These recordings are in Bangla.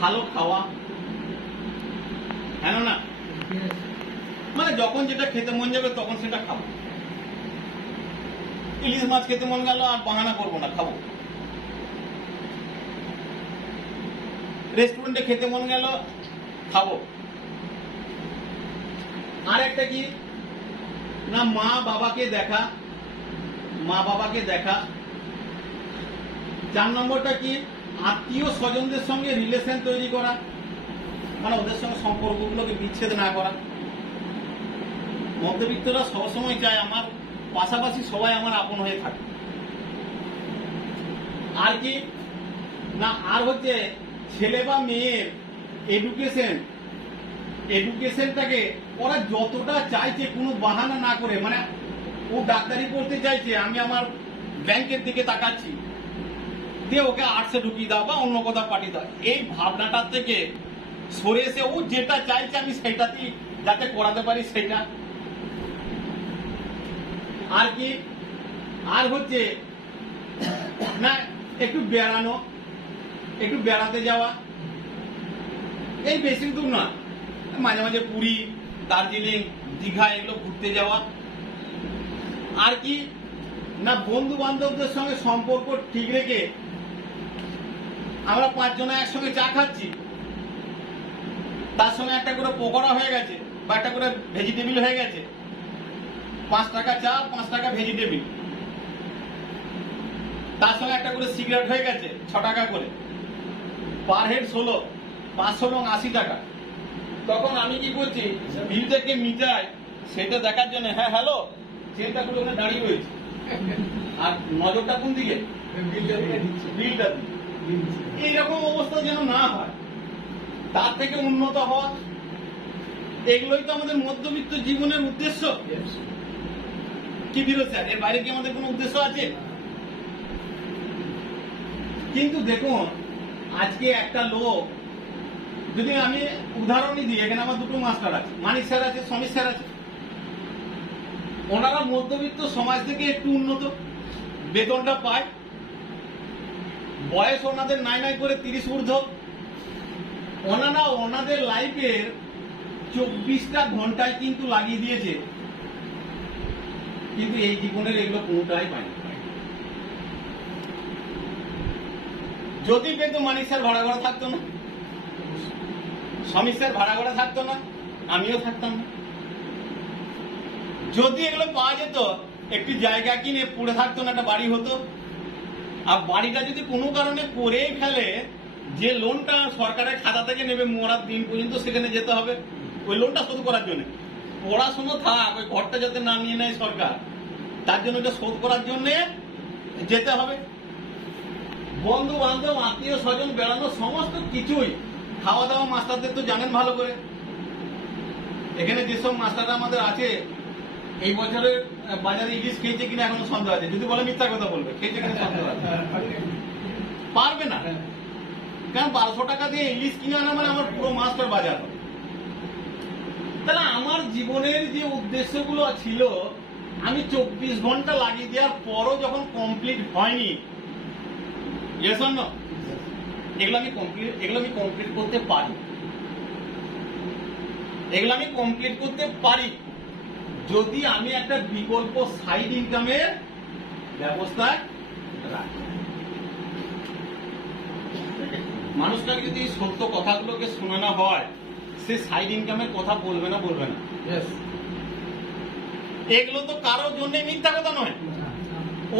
ভালো খাওয়া, হ্যাঁ না? মানে যখন যেটা খেতে মন যাবে তখন সেটা খাবো। ইলিশ মাছ খেতে মন গেল আর বাহানা করবো না, খাবো। রেস্টুরেন্টে খেতে মন গেল, খাবো। আর একটা কি না, মা বাবাকে দেখা, মা বাবাকে দেখা। 4 নম্বরটা কি, আত্মীয় স্বজনদের সঙ্গে রিলেশন তৈরি করা, মানে ওদের সঙ্গে সম্পর্কগুলোকে বিচ্ছেদ না করা। মধ্যবিত্তরা সবসময় চায় আমার পাশাপাশি সবাই আমার আপন হয়ে থাকে। আর কি না, আর হচ্ছে ছেলে বা মেয়ের এডুকেশনটাকে ওরা যতটা চাইছে কোনো বাহানা না করে, মানে ও ডাক্তারি পড়তে চাইছে, আমি আমার ব্যাংকের দিকে তাকাচ্ছি, দিয়ে ওকে আর্টসে ঢুকিয়ে দাও বা অন্য কোথাও পাঠিয়ে দাও, এই ভাবনাটার থেকে সরে এসে ও যেটা চাইছে আমি সেটাতেই যাতে করাতে পারি সেটা। আর কি, আর হচ্ছে না একটু বেড়ানো, একটু বেড়াতে যাওয়া, এই বেশি দূর না, মাঝে মাঝে পুরী, দার্জিলিং, দীঘা এগুলো ঘুরতে যাওয়া। আর কি না, বন্ধু বান্ধবদের সঙ্গে সম্পর্ক ঠিক রেখে আমরা 5 জনে একসঙ্গে চা খাচ্ছি, তার সঙ্গে একটা করে পকোড়া হয়ে গেছে বা একটা করে ভেজিটেবিল হয়ে গেছে, 5 টাকা চা 5 টাকা ভেজিটেবিল, তার সঙ্গে একটা করে সিগারেট হয়ে গেছে 6 টাকা করে, পার হেড 16, 500 এবং 80 টাকা। তখন আমি কি করছি, বিলটাকে মিটাই সেটা দেখার জন্য, হ্যাঁ হ্যালো, চেনটা করে ওখানে দাঁড়িয়ে রয়েছে, আর নজরটা কোন দিকে, বিলটা দিকে। এইরকম অবস্থা যেন না হয়, তার থেকে উন্নত হওয়া, এগুলোই তো আমাদের মধ্যবিত্ত জীবনের উদ্দেশ্য। কি বিরোধ স্যার, এর বাইরে কি আমাদের কোনো উদ্দেশ্য আছে? কিন্তু দেখুন, আজকে একটা লোক, যদি আমি উদাহরণই দিই, এখানে আমার 2টো মাস্টার আছে, মানিক স্যার আছে, সমীর স্যার আছে। ওনারা মধ্যবিত্ত সমাজ থেকে একটু উন্নত, বেতনটা পায়, বয়স ওনাদের নাই নাই করে 30 ঊর্ধ্ব। ওনারা ওনাদের লাইফের 24টা ঘন্টায় কিন্তু লাগিয়ে দিয়েছে, কিন্তু এই জীবনের এগুলো কোনোটাই পায়নি। যদি পেত মানিক স্যার ভাড়া ঘরে থাকতো না, সমীর স্যার ভাড়া ঘরে থাকতো না, আমিও থাকতাম না। যদি এগুলো পাওয়া যেত, একটি জায়গা কিনে পড়ে থাকতো না, একটা বাড়ি হতো। আর বাড়িটা যদি কোনো কারণে করেই ফেলে, যে লোনটা সরকারের খাতা থেকে নেবে মরার দিন পর্যন্ত সেখানে যেতে হবে ওই লোনটা শোধ করার জন্য। পড়াশুনো থাক, ওই ঘরটা যাতে না নিয়ে নেয় সরকার, তার জন্য এটা শোধ করার জন্য যেতে হবে। বন্ধু বান্ধব, আত্মীয় স্বজন, বেড়ানো, সমস্ত কিছুই, খাওয়া দাওয়া মাস্টারদের তো জানেন ভালো করে। এখানে যেসব মাস্টাররা আমাদের আছে, এই বছরের বাজারে ইলিশ খেয়েছে কিনা এখনো সন্দেহ আছে, যদি বলে মিথ্যা কথা বলবে, খেয়েছে কিনা সন্দেহ আছে, পারবে না। কারণ 1200 টাকা দিয়ে ইলিশ কিনে আনা মানে আমার পুরো মাস্টার বাজার। তাহলে আমার জীবনের যে উদ্দেশ্যগুলো ছিল, আমি 24 ঘন্টা লাগিয়ে দেওয়ার পরও যখন কমপ্লিট হয়নি, এগুলো আমি কমপ্লিট করতে পারি, এগুলো আমি কমপ্লিট করতে পারি যদি আমি একটা বিকল্প সাইড ইনকামের ব্যবস্থা রাখি। মানুষটাকে যদি সত্য কথাগুলোকে শোনানো হয়, সে সাইড ইনকামের কথা বলবে না, বলবে না। এগুলো তো কারোর জন্য মিথ্যা কথা নয়।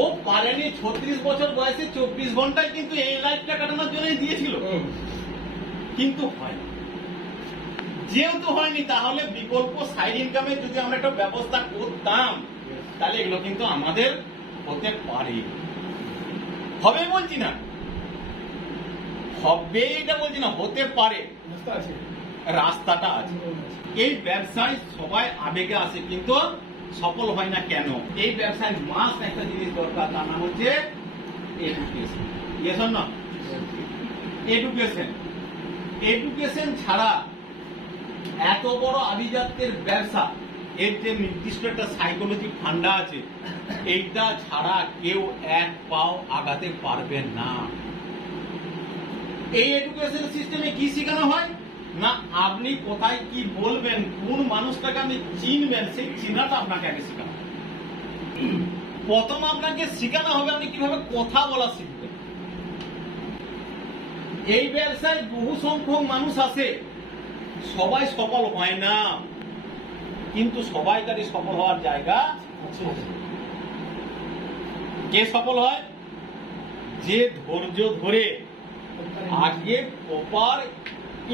ও পারেনি, 36 বছর বয়সে 24 ঘন্টায় কিন্তু এই লাইফটা কাটানোর জন্যই দিয়েছিল, কিন্তু হয় না। যেহেতু হয়নি, তাহলে বিকল্প সাইড ইনকামের যদি আমরা একটা ব্যবস্থা করতাম, তাহলে এগুলো কিন্তু আমাদের হতে পারে। হবে বলছি না, হবে এটা বলছি না, হতে পারে, রাস্তাটা আছে। এই ব্যবসায় সবাই আবেগে আসে কিন্তু সফল হয় না কেন? এই ব্যবসায় মাস্ট একটা জিনিস দরকার, তার নাম হচ্ছে এডুকেশন। এডুকেশন, এডুকেশন ছাড়া এত বড় আভিজাত্যের ব্যবসা, এর যে নির্দিষ্ট একটা সাইকোলজি ফান্ডা আছে, এইটা ছাড়া কেউ এক পাও আগাতে পারবে না। এই এডুকেশন সিস্টেমে কি শেখানো হয় না, আপনি কোথায় কি বলবেন, কোন মানুষটাকে আপনি চিনবেন, সেই চিনাটা আপনাকে আগে শেখানো হবে। প্রথম আপনাকে শেখানো হবে আপনি কিভাবে কথা বলা শিখবেন। এই ব্যবসায় বহু সংখ্যক মানুষ আছে, সবাই সফল হয় না, কিন্তু সবাইকারই সফল হওয়ার জায়গা আছে। কে সফল হয়? যে ধৈর্য ধরে আগে প্রপার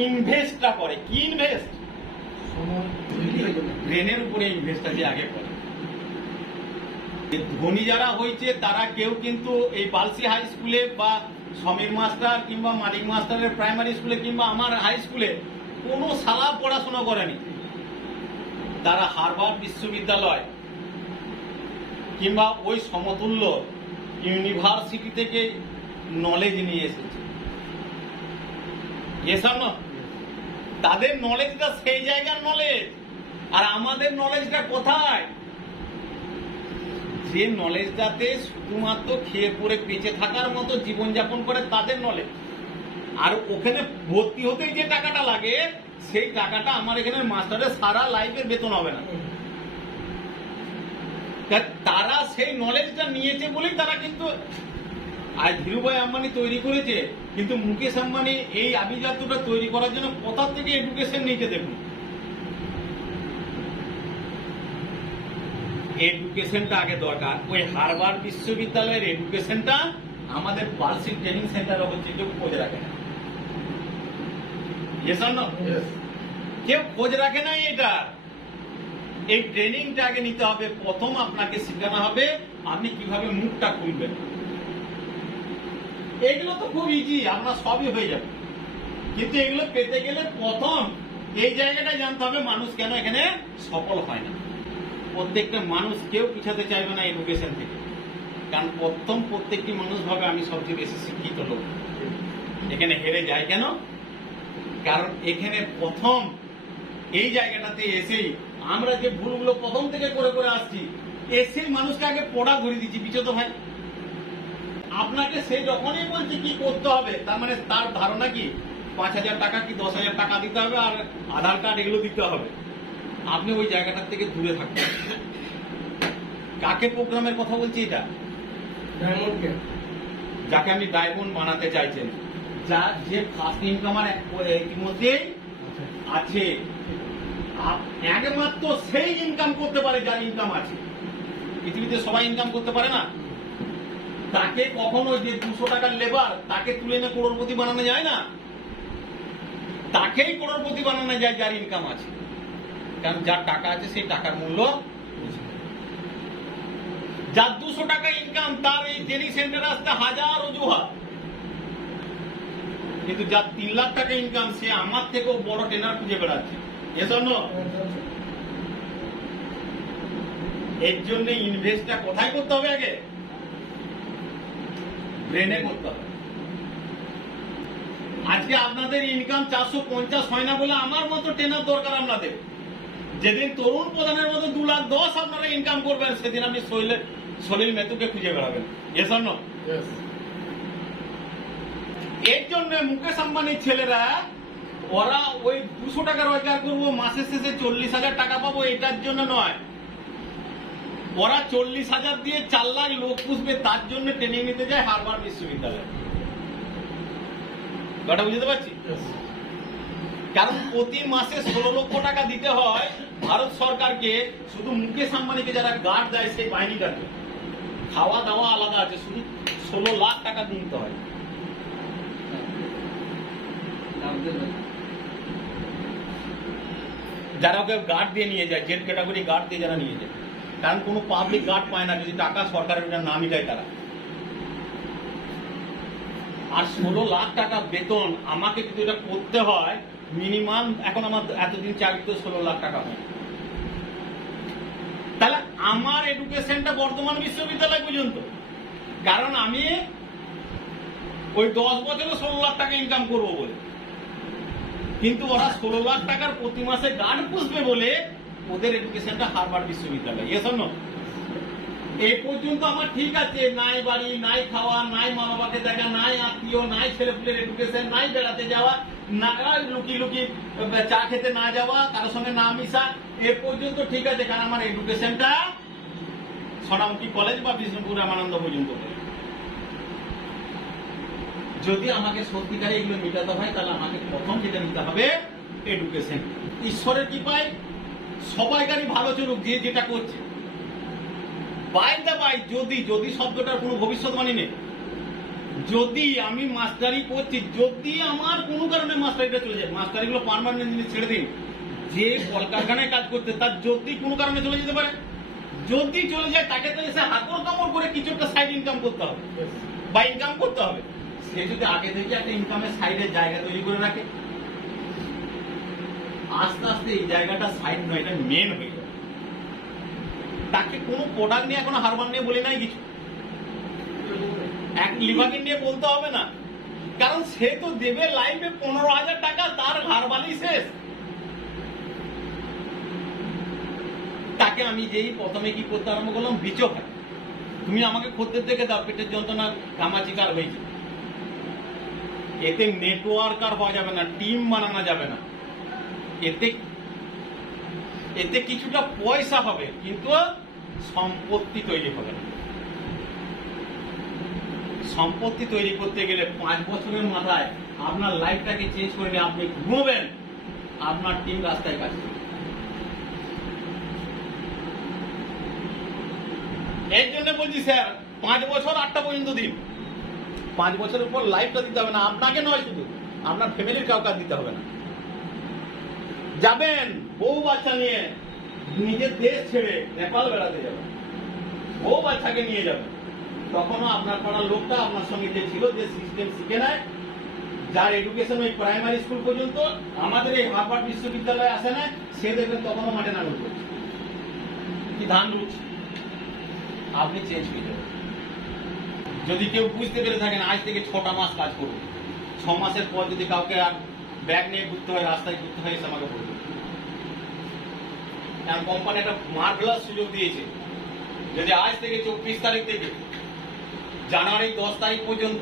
ইনভেস্টটা করে। কি ইনভেস্ট? ব্রেনের উপরে ইনভেস্টটা যে আগে করে। ধনী যারা হয়েছে তারা কেউ কিন্তু এই বালসি হাই স্কুলে বা সমীর মাস্টার কিংবা মালিক মাস্টারের প্রাইমারি স্কুলে কিংবা আমার হাই স্কুলে কোনো শালা পড়াশোনা করেনি। তারা হার্ভার্ড বিশ্ববিদ্যালয় কিংবা ওই সমতুল্য ইউনিভার্সিটি থেকে নলেজ নিয়ে এসেছে। এসব না, তাদের নলেজটা সেই জায়গার নলেজ। আর আমাদের নলেজটা কোথায়? যে নলেজটাতে শুধুমাত্র খেয়ে পরে বেঁচে থাকার মতো জীবনযাপন করে তাদের নলেজ। আর ওখানে ভর্তি হতেই যে টাকাটা লাগে, সেই টাকাটা আমার এখানে মাস্টারের সারা লাইফের বেতন হবে না। তারা সেই নলেজটা নিয়েছে বলেই তারা কিন্তু আজ ধীরুভাই আম্বানি তৈরি করেছে। কিন্তু মুকেশ আম্বানি এই আভিজাত্যটা তৈরি করার জন্য কোথা থেকে এডুকেশন নিয়েছে দেখুন। এডুকেশনটা আগে দরকার। ওই হার্ভার্ড বিশ্ববিদ্যালয়ের এডুকেশনটা আমাদের বালসি ট্রেনিং সেন্টারে হচ্ছে, কেউ খোঁজ রাখে না। কেউ খোঁজ রাখে না। এটা এই ট্রেনিংটা আগে নিতে হবে। প্রথম আপনাকে শেখানো হবে আপনি কিভাবে মুখটা খুলবেন। এগুলো তো খুব ইজি, আপনার সবই হয়ে যাবে। কিন্তু এগুলো পেতে গেলে প্রথম এই জায়গাটা জানতে হবে মানুষ কেন এখানে সফল হয় না। প্রত্যেকটা মানুষ কেউ পিছাতে চাইবে না এডুকেশন থেকে, কারণ প্রত্যেকটি মানুষ ভাবে আমি সবচেয়ে বেশি শিক্ষিত লোক। এখানে হেরে যায় কেন? কারণ এখানে প্রথম এই জায়গাটাতে এসেই আমরা যে ভুলগুলো প্রথম থেকে করে করে আসছি, এসেই মানুষকে আগে পড়া ধরে দিচ্ছি। বিচত ভাই, আপনাকে সে যখনই বলছে কি করতে হবে, তার মানে তার ধারণা কি 5,000 টাকা কি 10,000 টাকা দিতে হবে আর আধার কার্ড এগুলো দিতে হবে। আপনি ওই জায়গাটার থেকে দূরে থাকবেন। কাকে প্রোগ্রামের কথা বলছি? এটা ডায়মন্ডকে, যাকে আপনি ডায়মন্ড বানাতে চাইছেন, যার যে ফার্স্ট ইনকামার ইতিমধ্যেই আছে। একমাত্র সেই ইনকাম করতে পারে যার ইনকাম আছে। পৃথিবীতে সবাই ইনকাম করতে পারে না। তাকে কখনো যে 200 টাকার লেবার তাকে তুলে এনে করোড়পতি বানানো যায় না। তাকেই করোড়পতি বানানো যায় যার ইনকাম আছে। কারণ যার টাকা আছে সেই টাকার মূল্য। যার 200 টাকা ইনকাম তার এই ট্রেনিং সেন্টারে আসতে হাজার অজুহাত। কিন্তু যার 3 লাখ টাকা ইনকাম সে আমার থেকেও বড় ট্রেনার খুঁজে বেড়াচ্ছে। এজন্য এর জন্য ইনভেস্টটা কোথায় করতে হবে? আগে ব্রেনে করতে হবে। আজকে আপনাদের ইনকাম 450 হয় না বলে আমার মতো ট্রেনার দরকার আপনাদের। যেদিন তরুণ প্রধানের মতো 2,10,000 আপনারা ইনকাম করবেন, সেদিন আপনি সলিল মেতুকে খুঁজে বেড়াবেন। এজন্য এর জন্য মুকেশ আম্বানির ছেলেরা ওরা ওই 200 টাকা রোজগার করবো, মাসের শেষে 40,000 টাকা পাবো, এটার জন্য নয়। ওরা 40,000 দিয়ে 4 লাখ লোক পুষবে, তার জন্য ট্রেনিং নিতে যায় হার্ভার্ড বিশ্ববিদ্যালয়ে। কথা বুঝতে পারছি? কারণ প্রতি মাসে 16 লক্ষ টাকা দিতে হয় ভারত সরকারকে, শুধু মুকেশ আম্বানিকে যারা গার্ড দেয় সেই বাহিনীটাকে। খাওয়া দাওয়া আলাদা আছে, শুধু 16 লাখ টাকা দিতে হয়। যারা ওকে গার্ড দিয়ে নিয়ে যায়, জেড ক্যাটাগরি গার্ড দিয়ে যারা নিয়ে যায়, কারণ কোনো পাবলিক গার্ড পায় না যদি টাকা সরকারের না মিটায় তারা। আর 16 লাখ টাকা বেতন আমাকে কিন্তু এটা করতে হয় মিনিমাম। এখন আমার এতদিন চাকরিতে 16 লাখ টাকা হয়। তাহলে আমার এডুকেশনটা বর্ধমান বিশ্ববিদ্যালয় পর্যন্ত, কারণ আমি ওই 10 বছরে 16 লাখ টাকা ইনকাম করবো বলে। কিন্তু ওরা 16 লাখ টাকার প্রতি মাসে গার্ড পুষবে বলে ওদের এডুকেশনটা হার্ভার্ড বিশ্ববিদ্যালয়। এজন্য এই পর্যন্ত আমার ঠিক আছে, নাই বাড়ি, নাই খাওয়া, নাই মা বাবাকে দেখা, নাই আত্মীয়, নাই ছেলেপুলের এডুকেশন, নাই বেড়াতে যাওয়া, না লুকি লুকি চা খেতে না যাওয়া, কারোর সঙ্গে না মিশা, এ পর্যন্ত ঠিক আছে, কারণ আমার এডুকেশনটা সোনামুখী কলেজ বা বিষ্ণুপুর রামানন্দ পর্যন্ত। যদি আমাকে সত্যিকারে এগুলো মেটাতে হয়, তাহলে আমাকে প্রথম যেটা নিতে হবে এডুকেশন। ঈশ্বরের কৃপায় সবাইকারই ভালো চলুক যে যেটা করছে। বাই দা বাই, যদি শব্দটার কোনো ভবিষ্যৎবাণী নেই, যদি আমি মাস্টারি করছি, যদি আমার কোনো কারণে মাস্টারিটা চলে যায়, মাস্টারিগুলো পার্মানেন্ট জিনিস ছেড়ে দিন, যে কলকারখানায় কাজ করতে তার যদি কোনো কারণে চলে যেতে পারে, যদি চলে যায়, তাকে তো এসে হাতর কামড় করে কিছু একটা সাইড ইনকাম করতে হবে বা ইনকাম করতে হবে। সে যদি আগে থেকে একটা ইনকামের সাইডের জায়গা তৈরি করে রাখে, আস্তে আস্তে এই জায়গাটা সাইড নয়, এটা মেন হয়ে যাবে। তাকে কোনো প্রোডাক্ট নিয়ে এখনো হারবার নিয়ে বলি নাই কিছু, এক লিভাকে নিয়ে বলতে হবে না, কারণ সে তো দেবে লাইফে 15,000 টাকা, তার হারবালই শেষ। তাকে আমি যেই প্রথমে কি করতে আরম্ভ করলাম, বিচো ভাই তুমি আমাকে খদ্দের থেকে দাও, পেটের যন্ত্রণা কামাচিকার হয়েছে। এতে নেটওয়ার্ক আর হওয়া যাবে না, টিম বানানো যাবে না, এতে কিছুটা পয়সা হবে কিন্তু সম্পত্তি তৈরি হবে না। সম্পত্তি তৈরি করতে গেলে 5 বছরের মাথায় আপনার লাইফটাকে চেঞ্জ করে নিয়ে আপনি ঘুমোবেন, আপনার টিম রাস্তায় কাজ করবে। এর জন্য বলছি স্যার, 5 বছর 8টা পর্যন্ত দিন। 5 বছরের পর লাইফটা দিতে হবে না, আপনাকে নয়, শুধু আপনার ফ্যামিলির কাউকে দিতে হবে না। যাবেন বউ বাচ্চা নিয়ে, নিজের দেশ ছেড়ে নেপাল বেড়াতে যাবেন, বউ বাচ্চাকে নিয়ে যাবেন, তখনও আপনার পাড়ার লোকটা আপনার সঙ্গে যে ছিল, যে সিস্টেম শিখে নেয়, যার এডুকেশন ওই প্রাইমারি স্কুল পর্যন্ত, আমাদের এই হার্ভার্ড বিশ্ববিদ্যালয়ে আসে না, সে দেখবেন তখনও মাঠে নাড়ু করছে কি ধান রুটছে। আপনি চেঞ্জ হয়ে যাবেন। যদি কেউ বুঝতে পেরে থাকেন, আজ থেকে 6টা মাস কাজ করুন, 6 মাসের পর যদি কাউকে আর ব্যাগ নিয়ে ঘুরতে হয়, রাস্তায় ঘুরতে হয়, এসে আমাকে বলবে। কারণ কোম্পানি একটা মার্ভেলাস সুযোগ দিয়েছে। যদি আজ থেকে 24 তারিখ থেকে জানুয়ারি 10 তারিখ পর্যন্ত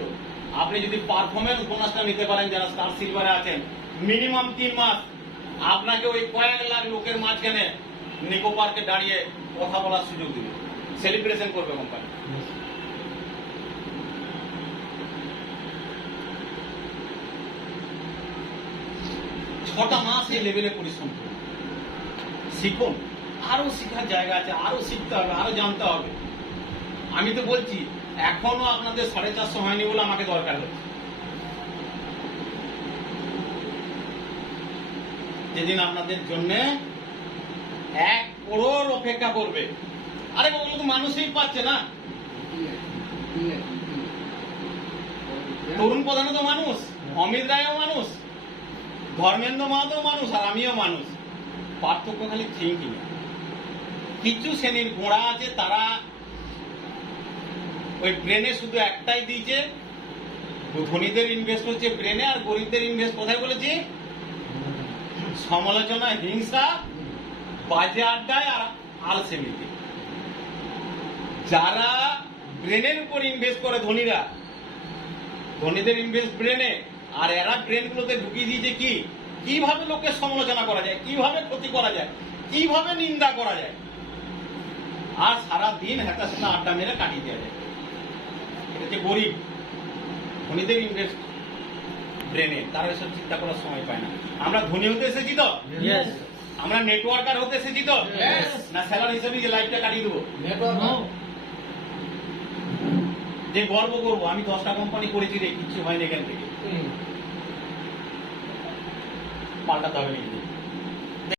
আপনি যদি পারফরমেন্স বোনাসটা নিতে পারেন, যারা স্টার সিলভারে আছেন, মিনিমাম 3 মাস আপনাকে ওই কয়েক লাখ লোকের মাঝখানে নিকো পার্কে দাঁড়িয়ে কথা বলার সুযোগ দিবে, সেলিব্রেশন করবে কোম্পানি। ছটা মাস এই লেভেলে পরিশ্রম করুন, শিখুন। আরো শেখার জায়গা আছে, আরো শিখতে হবে, আরো জানতে হবে। আমি তো বলছি এখনো আপনাদের 450 হয়নি বলে আমাকে দরকার হচ্ছে। যেদিন আপনাদের জন্য 1 করোড় অপেক্ষা করবে। আরে ওগুলো তো মানুষই পাচ্ছে না। তরুণ প্রধান তো মানুষ, অমিত রায়ও মানুষ, ধর্মেন্দ্র মাহাতো মানুষ, আর আমিও মানুষ। পার্থক্য খালি থিঙ্কিং। কিছু শ্রেণীর গোড়া আছে, তারা ওই ব্রেনে শুধু একটাই দিয়েছে, ধনীদের ইনভেস্ট হচ্ছে ব্রেনে, আর গরিবদের ইনভেস্ট কোথায় বলেছি? সমালোচনা, হিংসা, বাজে আড্ডায় আর আলসেমিতে। যারা ব্রেনের উপর ইনভেস্ট করে ধনীরা, ধনীদের ইনভেস্ট ব্রেনে, আর এরা ব্রেন গুলোতে ঢুকিয়ে দিয়েছে কি কিভাবে লোকের সমালোচনা করা যায়, কিভাবে ক্ষতি করা যায়, কিভাবে নিন্দা করা যায়, আর সারা দিন হেঁটা সেটা আড্ডা মেরে কাটিয়ে দেওয়া যায়। এটা যে গরিব, ধনীদের ইনভেস্ট ব্রেনে, তারা এসব চিন্তা করার সময় পায় না। আমরা ধনী হতে এসেছি তো, আমরা নেটওয়ার্কার হতে এসেছি তো, না স্যালারি হিসেবে যে লাইফটা কাটিয়ে দেবো, যে গর্ব করবো আমি 10টা কোম্পানি করেছি রে, কিচ্ছু হয়নি এখান থেকে। পাল্টাতে হবে নিজেদের।